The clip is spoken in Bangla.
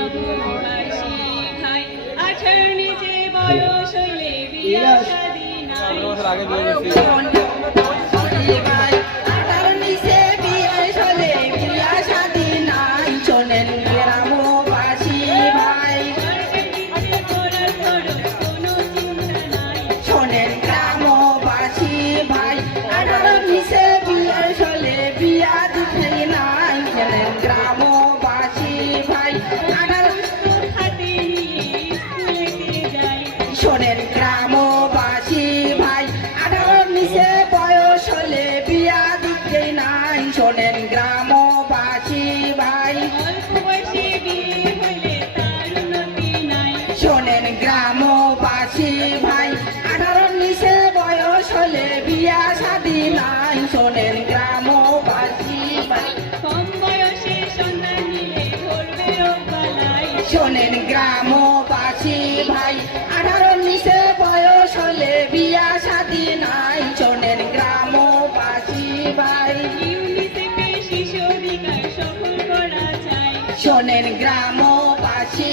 গ্রামবাসী ভাই 18 নিচে বয়স হইলে বিয়া শাদী নাই ভাই 18 নিচে বয়স হলে বিয়া শাদী নাই শোনেন গ্রামবাসী ভাই করার খরচ কোনো চিন্তা নাই শোনেন গ্রামবাসী ভাই 18 নিচে বয়স হলে বিয়া দিতে নাই শোনেন গ্রামবাসী ভাই 18 হাতে নিয়ে স্কুলেতে যাই শোনেন গ্রামবাসী ভাই 18 নিচে বয়স হলে বিয়া দিতে নাই শোনেন গ্রামবাসী ভাই অল্প বয়সে বিয়ে হইলে তার উন্নতি নাই শোনেন গ্রামবাসী ভাই 18 নিচে বয়স হলে বিয়া শাদী নাই শোনেন গ্রামবাসী ভাই কম বয়সে সন্তান নিলে ধরবে রোগ বালাই শোনেন গ্রামবাসী ভাই 18 নিচে বয়স হলে বিয়া শাদী নাই শোনেন গ্রামবাসী ভাই ইউনিসেফে শিশু অধিকার সফল করা চাই শোনেন গ্রামবাসী